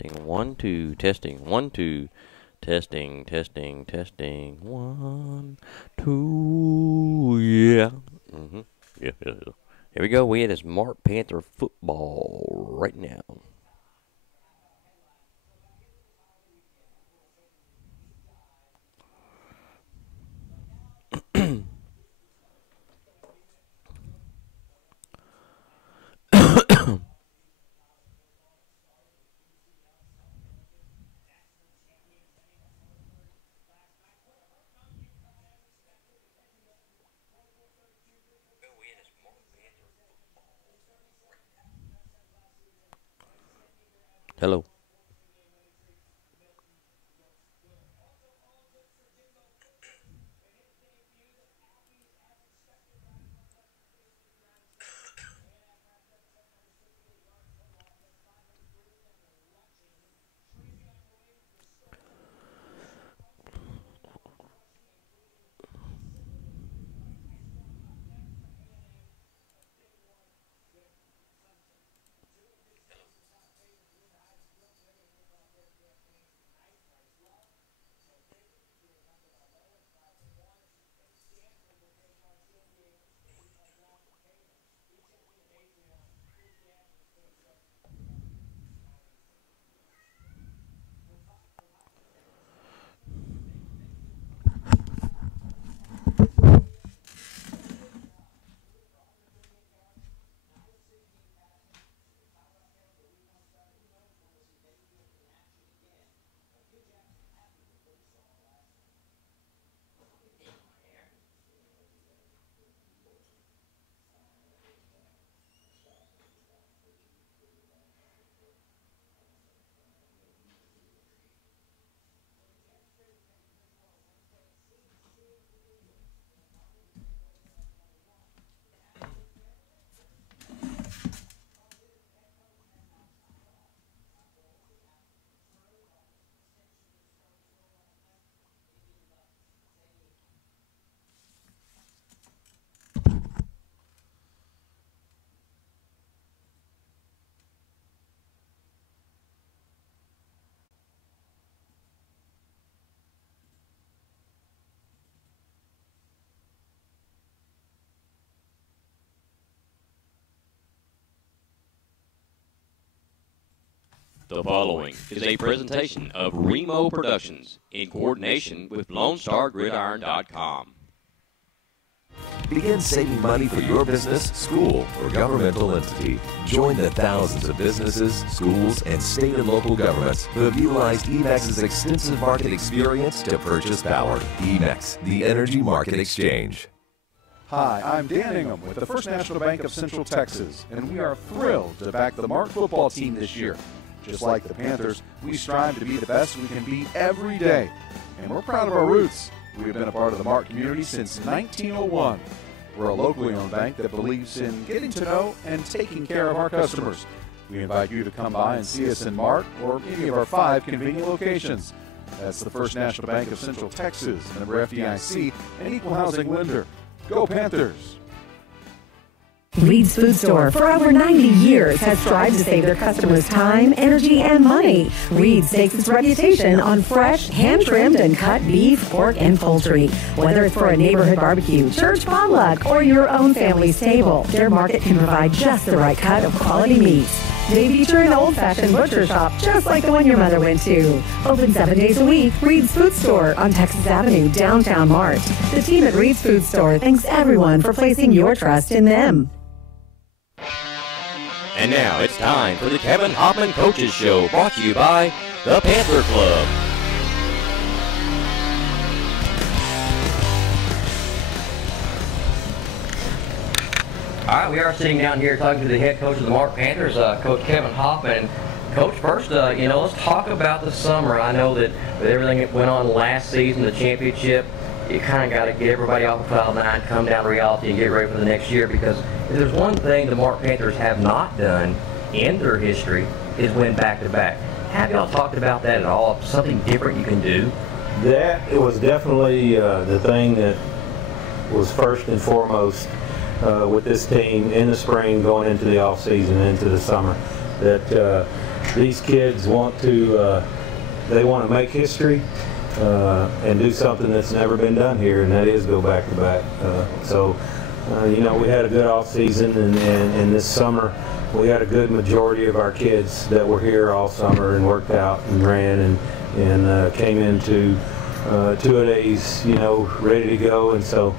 testing. 1, 2, testing. 1, 2, testing, testing, testing. 1, 2, yeah. Yeah. Here we go. We had this Mark Panther football right now. Hello. The following is a presentation of Remo Productions in coordination with LoneStarGridiron.com. Begin saving money for your business, school, or governmental entity. Join the thousands of businesses, schools, and state and local governments who have utilized EMEX's extensive market experience to purchase power. EMEX, the Energy Market Exchange. Hi, I'm Dan Ingham with the First National Bank of Central Texas, and we are thrilled to back the Mark football team this year. Just like the Panthers, we strive to be the best we can be every day, and we're proud of our roots. We have been a part of the Mark community since 1901. We're a locally owned bank that believes in getting to know and taking care of our customers. We invite you to come by and see us in Mark or any of our 5 convenient locations. That's the First National Bank of Central Texas, member FDIC, and equal housing lender. Go Panthers! Reed's Food Store, for over 90 years, has strived to save their customers time, energy, and money. Reed's stakes its reputation on fresh, hand-trimmed, and cut beef, pork, and poultry. Whether it's for a neighborhood barbecue, church potluck, or your own family's table, their market can provide just the right cut of quality meats. They feature an old-fashioned butcher shop, just like the one your mother went to. Open 7 days a week, Reed's Food Store on Texas Avenue, downtown Mart. The team at Reed's Food Store thanks everyone for placing your trust in them. And now it's time for the Kevin Hoffman Coaches Show, brought to you by the Panther Club. All right, we are sitting down here talking to the head coach of the Mark Panthers, Coach Kevin Hoffman. Coach, first, let's talk about the summer. I know that with everything that went on last season, the championship, you kind of got to get everybody off of Cloud 9, come down to reality, and get ready for the next year, because if there's one thing the Mark Panthers have not done in their history is win back-to-back. Have y'all talked about that at all? Something different you can do? That it was definitely the thing that was first and foremost with this team in the spring, going into the off season, into the summer. That these kids want to they want to make history and do something that's never been done here, and that is go back to back. You know, we had a good off season, and this summer we had a good majority of our kids that were here all summer and worked out and ran and came into 2-a-days, you know, ready to go. And so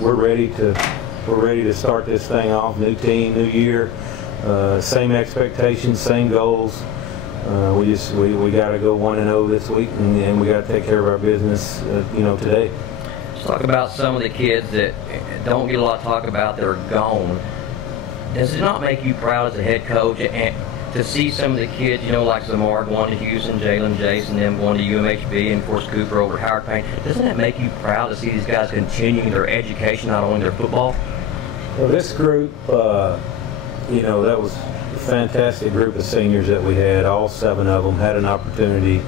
we're ready to start this thing off. New team, new year, same expectations, same goals. We got to go 1-0 this week, and we got to take care of our business, you know, today. Let's talk about some of the kids that don't get a lot of talk about that are gone. Does it not make you proud as a head coach and to see some of the kids, you know, like Zamar going to Houston, Jalen, Jason, them going to UMHB, and of course Cooper over Howard Payne? Doesn't that make you proud to see these guys continuing their education, not only their football? Well, this group, you know, that was a fantastic group of seniors that we had. All 7 of them had an opportunity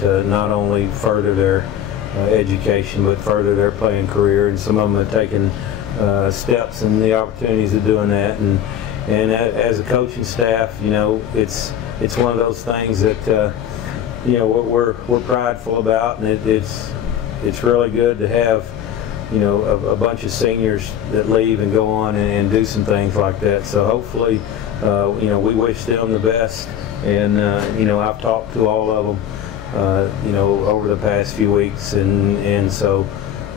to not only further their education, but further their playing career, and some of them have taken steps and the opportunities of doing that. And as a coaching staff, you know, it's one of those things that you know we're prideful about, and it's really good to have, you know, a bunch of seniors that leave and go on and do some things like that. So hopefully, you know, we wish them the best, and you know, I've talked to all of them, you know, over the past few weeks, and so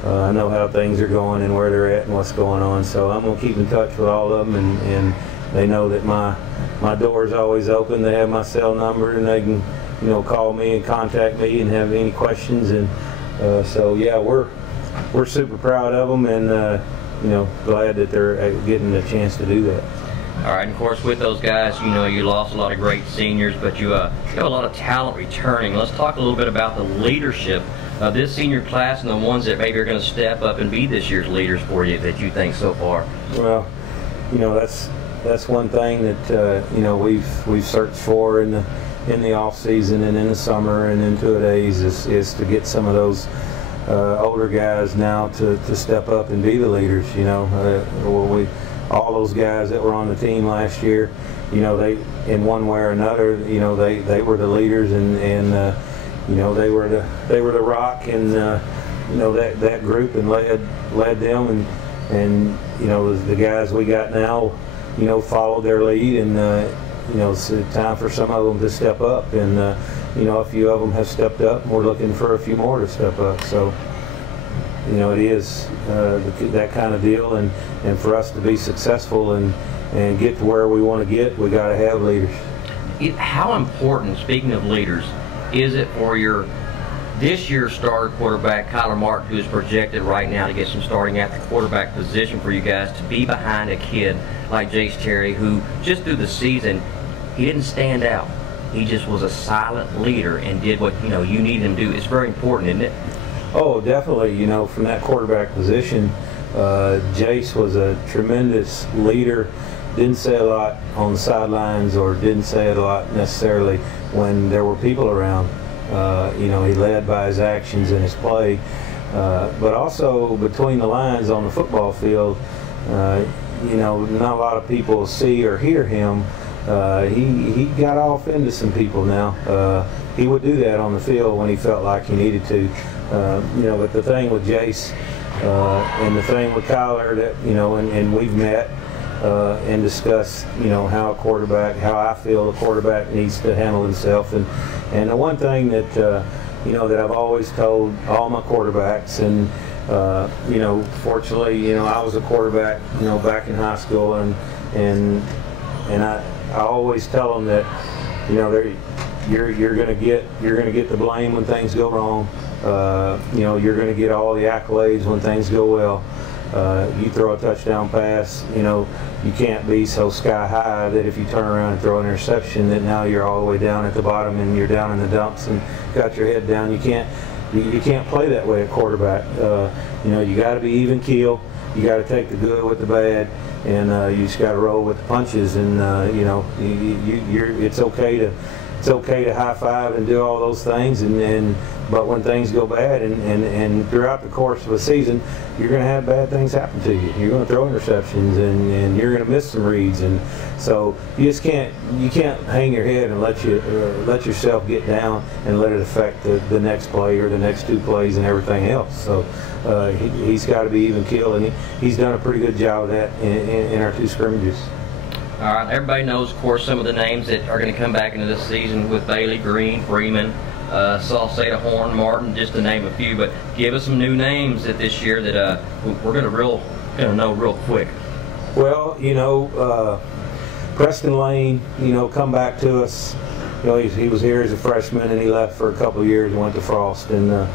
I know how things are going and where they're at and what's going on. So I'm gonna keep in touch with all of them, and they know that my door is always open. They have my cell number, and they can, you know, call me and contact me and have any questions. And so yeah, we're super proud of them, and you know, glad that they're getting the chance to do that. All right, and of course with those guys, you know, you lost a lot of great seniors, but you have a lot of talent returning. Let's talk a little bit about the leadership of this senior class and the ones that maybe are going to step up and be this year's leaders for you that you think so far. Well, you know, that's one thing that you know we've searched for in the off season and in the summer and in 2-a-days is to get some of those older guys now to step up and be the leaders. You know, all those guys that were on the team last year, you know, they, in one way or another, you know, they were the leaders, and you know, they were the rock, and you know, that group, and led them, and you know, the guys we got now, you know, followed their lead, and you know, it's time for some of them to step up, and you know, a few of them have stepped up, and we're looking for a few more to step up. So you know, it is that kind of deal, and for us to be successful and get to where we want to get, we got to have leaders. How important, speaking of leaders, is it for this year's starter quarterback, Kyler Martin, who is projected right now to get some starting at the quarterback position for you guys, to be behind a kid like Jace Terry, who just through the season, he didn't stand out. He just was a silent leader and did what, you know, you need him to do. It's very important, isn't it? Oh, definitely. You know, from that quarterback position, Jace was a tremendous leader. Didn't say a lot on the sidelines, or didn't say it a lot necessarily when there were people around. You know, he led by his actions and his play, but also between the lines on the football field. You know, not a lot of people see or hear him. He got off into some people now. He would do that on the field when he felt like he needed to. You know, but the thing with Jace and the thing with Kyler, that, you know, and we've met and discussed, you know, how I feel a quarterback needs to handle himself. And the one thing that, you know, that I've always told all my quarterbacks, and, you know, fortunately, you know, I was a quarterback, you know, back in high school, and I always tell them that, you know, you're going to get the blame when things go wrong. You know, you're going to get all the accolades when things go well. You throw a touchdown pass, you know, you can't be so sky high that if you turn around and throw an interception that now you're all the way down at the bottom and you're down in the dumps and got your head down. You can't play that way at quarterback. You know, you got to be even keel. You got to take the good with the bad, and you just got to roll with the punches. And you know, it's okay to high five and do all those things, and But when things go bad, and throughout the course of a season, you're going to have bad things happen to you. You're going to throw interceptions, and you're going to miss some reads, and so you can't hang your head and let yourself get down and let it affect the next play or the next 2 plays and everything else. So he's got to be even keel, and he's done a pretty good job of that in our 2 scrimmages. All right, everybody knows, of course, some of the names that are going to come back into this season with Bailey, Green, Freeman, Salceda, Horn, Martin, just to name a few. But give us some new names that this year that we're going to know real quick. Well, Preston Lane, come back to us. He was here as a freshman, and he left for a couple of years and went to Frost, and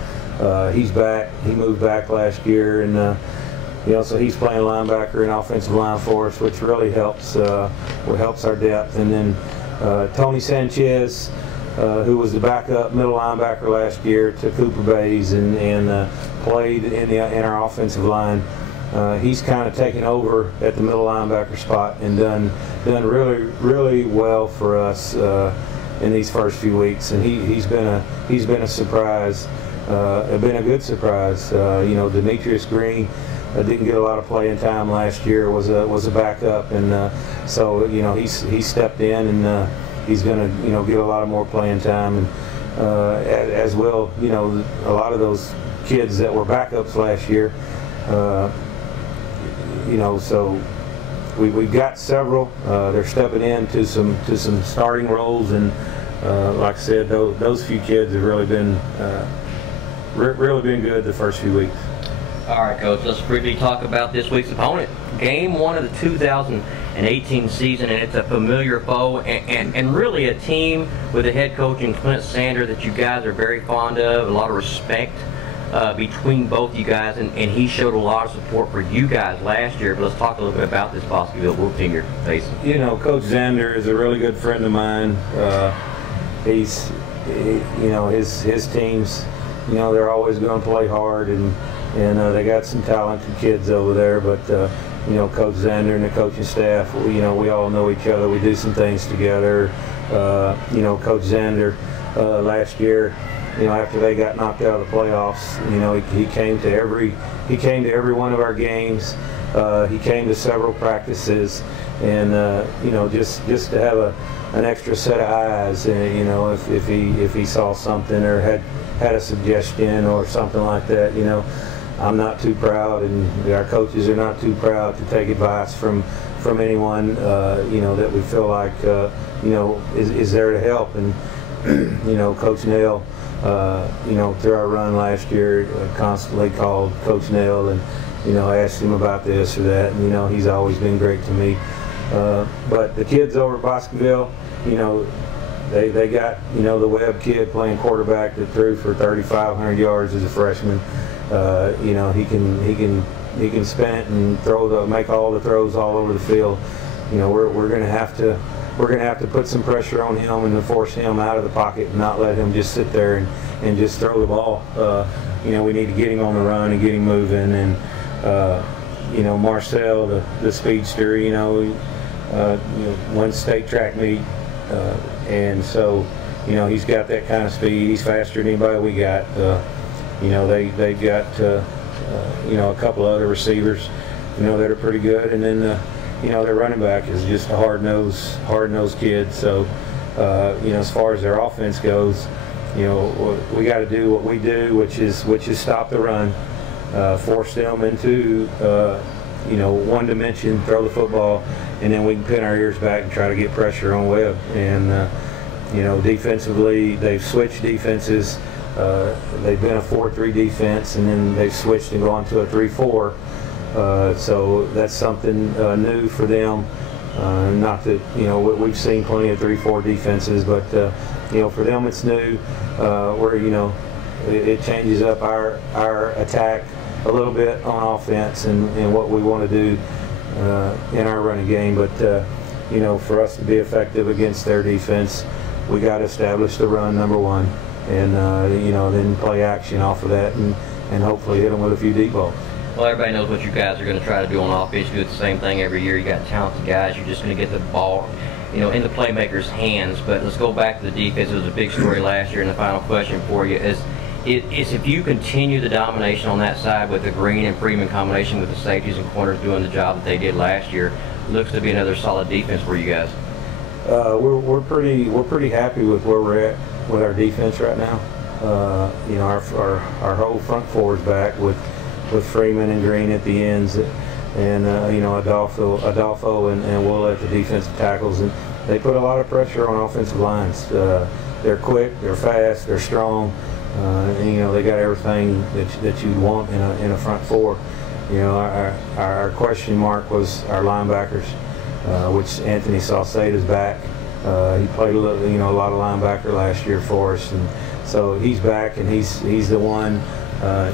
he's back. He moved back last year, and so he's playing linebacker and offensive line for us, which really helps our depth. And then Tony Sanchez, who was the backup middle linebacker last year to Cooper Bays and played in our offensive line. He's kind of taken over at the middle linebacker spot and done really well for us in these first few weeks. And he's been a surprise, been a good surprise. Demetrius Green didn't get a lot of playing time last year. Was a backup, and so he stepped in, and he's going to get a lot more playing time, and as well a lot of those kids that were backups last year. So we've got several. They're stepping into some starting roles, and like I said, those few kids have really been good the first few weeks. All right, Coach, let's briefly talk about this week's opponent. Game 1 of the 2018 season, and it's a familiar foe, and really a team with a head coach in Clint Sander that you guys are very fond of, a lot of respect between both you guys, and he showed a lot of support for you guys last year. But let's talk a little bit about this Bosqueville Wolf team you're facing. Coach Zander is a really good friend of mine. He's his teams, they're always going to play hard, and they got some talented kids over there, but Coach Zander and the coaching staff, we all know each other. We do some things together. Coach Zander last year, after they got knocked out of the playoffs, he came to every one of our games. He came to several practices, and just to have an extra set of eyes, if he saw something or had a suggestion or something like that, I'm not too proud, and our coaches are not too proud to take advice from anyone, that we feel like, is there to help. And, Coach Nail, through our run last year, constantly called Coach Nail and, asked him about this or that, and, he's always been great to me. But the kids over at Bosqueville, they got, the Webb kid playing quarterback that threw for 3,500 yards as a freshman. He can spin and make all the throws all over the field. We're going to have to put some pressure on him and to force him out of the pocket and not let him just sit there and just throw the ball. We need to get him on the run and get him moving. And Marcel, the speedster, won state track meet, and so he's got that kind of speed. He's faster than anybody we got. They've got a couple other receivers, that are pretty good, and then their running back is just a hard-nosed kid. So as far as their offense goes, we got to do what we do, which is stop the run, force them into one dimension, throw the football, and then we can pin our ears back and try to get pressure on Webb. And defensively, they've switched defenses. They've been a 4-3 defense, and then they've switched and gone to a 3-4. So that's something new for them. Not that we've seen plenty of 3-4 defenses, but for them it's new. Where it changes up our attack a little bit on offense and what we want to do in our running game. But for us to be effective against their defense, we got to establish the run, number one. And then play action off of that, and hopefully hit them with a few deep balls. Well, everybody knows what you guys are going to try to do on offense. You do the same thing every year. You got talented guys. You're just going to get the ball, in the playmakers' hands. But let's go back to the defense. It was a big story last year. And the final question for you is is if you continue the domination on that side with the Green and Freeman combination with the safeties and corners doing the job that they did last year, looks to be another solid defense for you guys. We're pretty happy with where we're at with our defense right now. You know, our whole front four is back with Freeman and Green at the ends, and you know, Adolfo and Will at the defensive tackles, and they put a lot of pressure on offensive lines. They're quick, they're fast, they're strong. And, you know, they got everything that you want in a front four. You know, our question mark was our linebackers, which Anthony Sauceda's back. He played a lot of linebacker last year for us, and so he's back, and he's the one.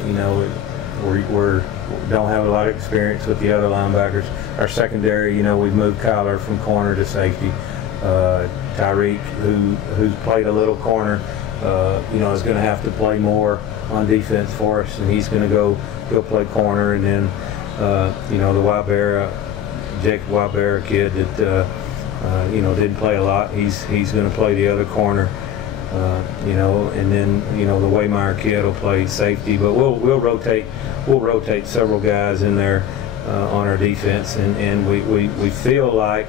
You know, we don't have a lot of experience with the other linebackers. Our secondary, you know, we've moved Kyler from corner to safety. Tyreek, who's played a little corner, you know, is going to have to play more on defense for us, and he's going to go play corner. And then, you know, the Jake Wabera kid that you know, didn't play a lot. He's going to play the other corner. You know, and then, you know, the Waymeyer kid will play safety. But we'll rotate several guys in there on our defense, and we feel like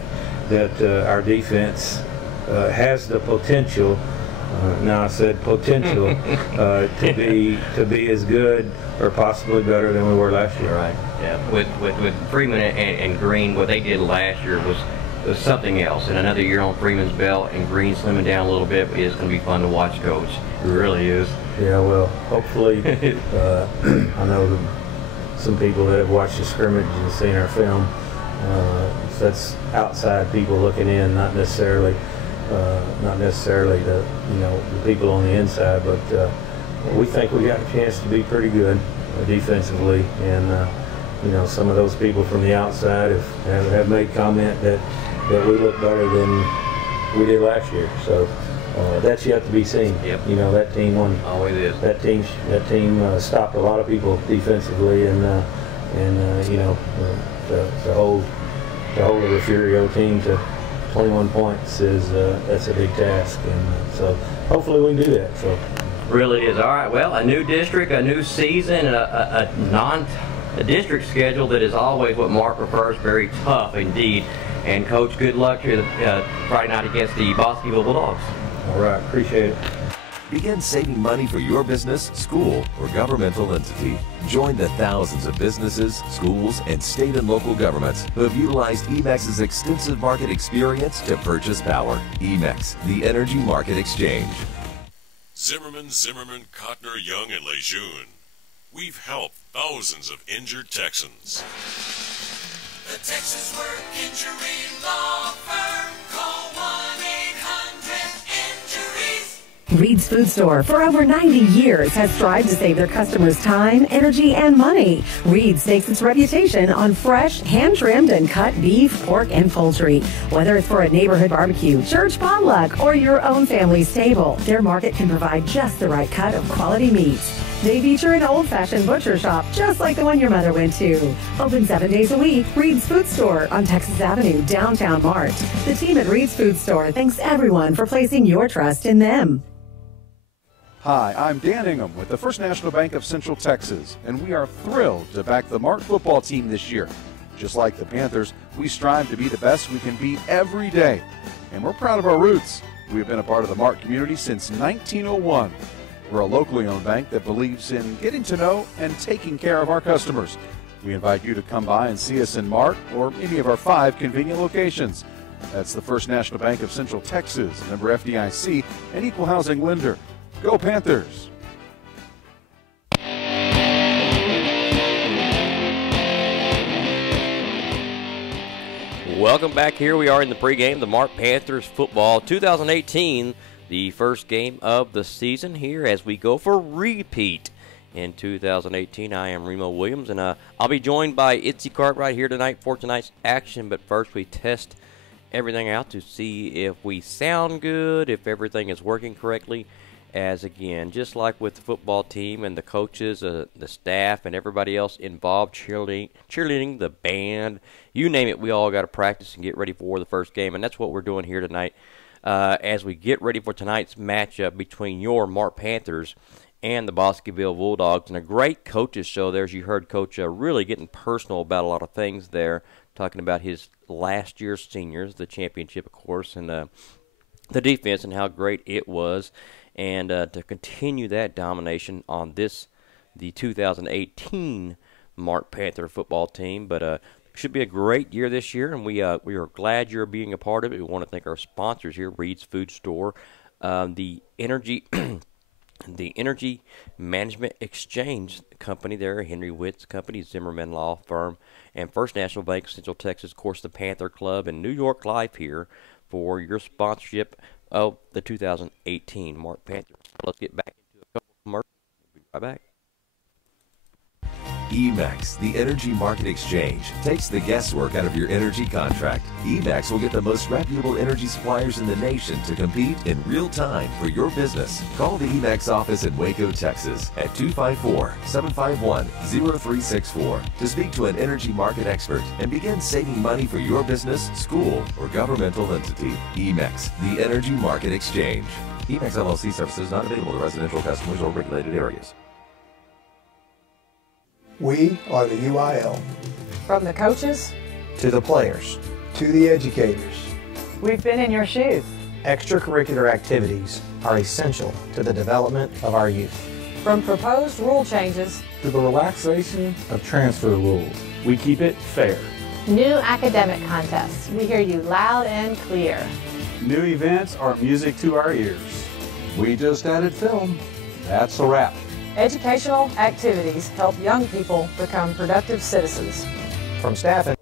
that our defense has the potential. Now I said potential to be as good or possibly better than we were last year. Right. Yeah. With Freeman and Green, what they did last year was something else. And another year on Freeman's belt, and Green slimming down a little bit, but it's going to be fun to watch, Coach. It really is. Yeah. Well, hopefully, I know some people that have watched the scrimmage and seen our film. So that's outside people looking in, not necessarily the, you know, the people on the inside, but we think we got a chance to be pretty good defensively, and you know, some of those people from the outside have made comment that we look better than we did last year. So that's yet to be seen. Yep. You know, that team won. Always is. That team stopped a lot of people defensively, and you know, to hold the Refugio team to 21 points that's a big task, and so hopefully we can do that. So really is. All right. Well, a new district, a new season, and a district schedule that is always what Mark prefers. Very tough indeed. And Coach, good luck here Friday night against the Bosqueville Bulldogs. All right. Appreciate it. Begin saving money for your business, school, or governmental entity. Join the thousands of businesses, schools, and state and local governments who have utilized EMEX's extensive market experience to purchase power. EMEX, the Energy Market Exchange. Zimmerman, Cotner, Young, and Lejeune. We've helped thousands of injured Texans. The Texas Work Injury Law Firm. Call 1-800-INJURIES. Reed's Food Store, for over 90 years, has strived to save their customers time, energy, and money. Reed's takes its reputation on fresh, hand-trimmed, and cut beef, pork, and poultry. Whether it's for a neighborhood barbecue, church potluck, or your own family's table, their market can provide just the right cut of quality meats. They feature an old-fashioned butcher shop, just like the one your mother went to. Open 7 days a week, Reed's Food Store on Texas Avenue, downtown Mart. The team at Reed's Food Store thanks everyone for placing your trust in them. Hi, I'm Dan Ingham with the First National Bank of Central Texas, and we are thrilled to back the Mart football team this year. Just like the Panthers, we strive to be the best we can be every day, and we're proud of our roots. We have been a part of the Mart community since 1901. We're a locally owned bank that believes in getting to know and taking care of our customers. We invite you to come by and see us in Mart or any of our 5 convenient locations. That's the First National Bank of Central Texas, member FDIC, and equal housing lender. Go Panthers! Welcome back. Here we are in the pregame, the Mart Panthers football 2018, the first game of the season here as we go for repeat in 2018. I am Remo Williams, and I'll be joined by Itzy Cartwright here tonight for tonight's action. But first, we test everything out to see if we sound good, if everything is working correctly. As again, just like with the football team and the coaches, the staff, and everybody else involved, cheerleading, the band, you name it, we all got to practice and get ready for the first game, and that's what we're doing here tonight as we get ready for tonight's matchup between your Mart Panthers and the Bosqueville Bulldogs. And a great coaches show there, as you heard Coach really getting personal about a lot of things there, talking about his last year's seniors, the championship, of course, and the defense and how great it was. And to continue that domination on the 2018 Mart Panther football team. But should be a great year this year, and we are glad you're being a part of it. We want to thank our sponsors here, Reed's Food Store, the Energy the Energy Management Exchange Company there, Henry Witt's company, Zimmerman Law Firm, and First National Bank of Central Texas, of course, the Panther Club, and New York Life here for your sponsorship of the 2018 Mart Panthers. Let's get back into a couple of commercials. We'll be right back. EMAX, the Energy Market Exchange, takes the guesswork out of your energy contract. EMAX will get the most reputable energy suppliers in the nation to compete in real time for your business. Call the EMAX office in Waco, Texas at 254-751-0364 to speak to an energy market expert and begin saving money for your business, school, or governmental entity. EMAX, the Energy Market Exchange. EMAX LLC services not available to residential customers or regulated areas. We are the UIL. From the coaches To the players. To the educators. we've been in your shoes. Extracurricular activities are essential to the development of our youth. From proposed rule changes to the relaxation of transfer rules, we keep it fair. New academic contests, we hear you loud and clear. New events are music to our ears. We just added film. That's a wrap. Educational activities help young people become productive citizens. From staff and